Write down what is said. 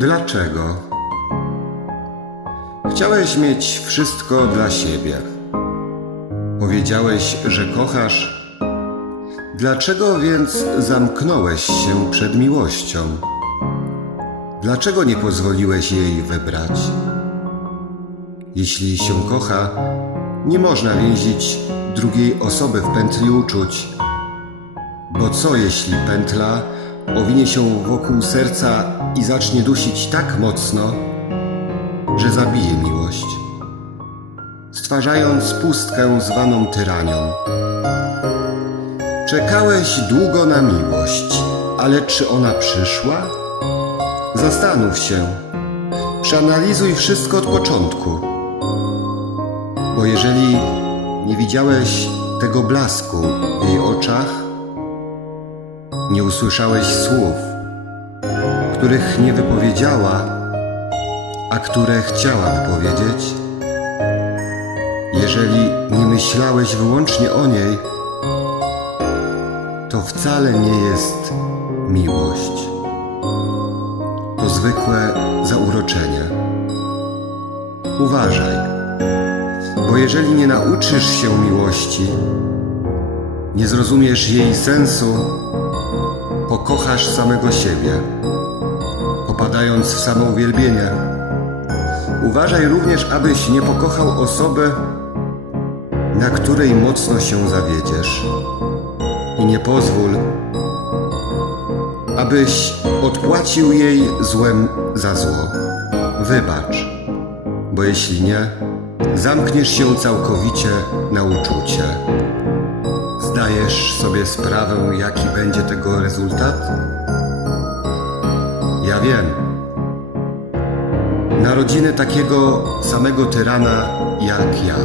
Dlaczego? Chciałeś mieć wszystko dla siebie. Powiedziałeś, że kochasz. Dlaczego więc zamknąłeś się przed miłością? Dlaczego nie pozwoliłeś jej wybrać? Jeśli się kocha, nie można więzić drugiej osoby w pętli uczuć. Bo co jeśli pętla owinie się wokół serca i zacznie dusić tak mocno, że zabije miłość, stwarzając pustkę zwaną tyranią? Czekałeś długo na miłość, ale czy ona przyszła? Zastanów się, przeanalizuj wszystko od początku. Bo jeżeli nie widziałeś tego blasku w jej oczach, nie usłyszałeś słów, których nie wypowiedziała, a które chciała wypowiedzieć, jeżeli nie myślałeś wyłącznie o niej, to wcale nie jest miłość. To zwykłe zauroczenie. Uważaj, bo jeżeli nie nauczysz się miłości, nie zrozumiesz jej sensu, pokochasz samego siebie, popadając w samouwielbienie. Uważaj również, abyś nie pokochał osoby, na której mocno się zawiedziesz. I nie pozwól, abyś odpłacił jej złem za zło. Wybacz, bo jeśli nie, zamkniesz się całkowicie na uczucie. Zdajesz sobie sprawę, jaki będzie tego rezultat? Ja wiem. Narodziny takiego samego tyrana jak ja.